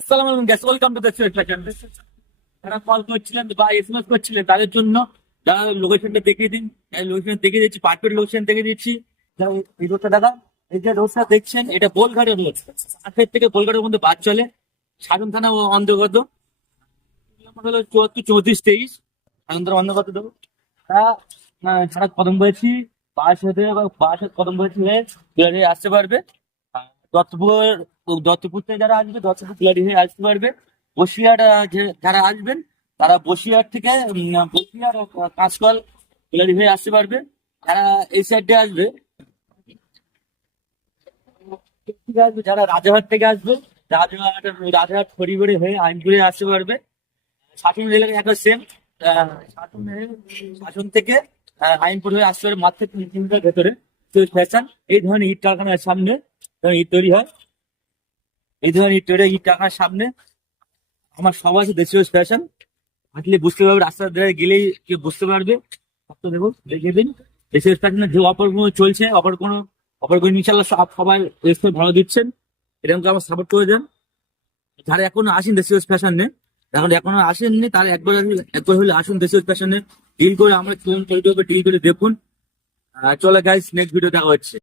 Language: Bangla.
আসসালামু আলাইকুম gas, welcome to the show. যারা কল করছিলেন বা এসএমএস করছিলেন তাদের জন্য যারা লোকেশনটা দেখিয়ে দিন। লোকেশন দেখিয়ে দিচ্ছি, পার্টপের লোকেশন দেখিয়ে দিচ্ছি। এই রোডটা দাদা, এই যে রোডটা দেখছেন এটা বোলঘাটের রোড। আজকের থেকে বোলঘাটের মধ্যে বাস চলে, সাধন থানা অন্তর্গত। নম্বর হলো 74 34 23, সাধন থানা অন্তর্গত দেবো। তারা সারা কদম বয়েছি বাস হতে বা বাস কদম বয়েছি হয়ে দুয়ারে আসতে পারবে। দত্তপুর, দত্তপুর থেকে যারা আসবে দত্তপুর দুয়ারি হয়ে আসতে পারবে। বসিরহাট যারা আসবেন তারা বসিরহাট থেকে বসিরহাট কাঁচকল দুয়ারি হয়ে আসতে পারবে। যারা এই সাইডে আসবে, থেকে আসবে যারা রাজারহাট থেকে আসবে, রাজারহাট রাজারহাট খড়িবাড়ি হয়ে আইনপুরে আসতে পারবে। শাসন রেলের একটা সেম শাসন শাসন থেকে আইনপুর হয়ে আসতে পারবে মাত্র 3 কিলোমিটার ভেতরে। তো ফ্যাশন এই ধরনের ইট কারখানার সামনে ইট তৈরি হয়, এই ধরনের ইট তৈরি ইট কারখানার সামনে আমার সব আছে দেশীয় ফ্যাশন। হাঁটলে বুঝতে পারবে, রাস্তার ধারে গেলেই কেউ বুঝতে পারবে। তো দেখুন, দেখিয়ে দিন দেশীয় ফ্যাশনের যে অফার গুলো চলছে, অফার গুলো ইনশাল্লাহ সবাই রেসপন্স ভালো দিচ্ছেন। এরকম আমার সাপোর্ট করে দেন। যারা এখনো আসেন দেশীয় ফ্যাশনে, এখনো আসেননি তারা একবার হলে আসুন দেশীয় ফ্যাশনে। ডিল করে আমরা ডিল করে দেখুন। চলে গাইস, নেক্সট ভিডিও দেখা হচ্ছে।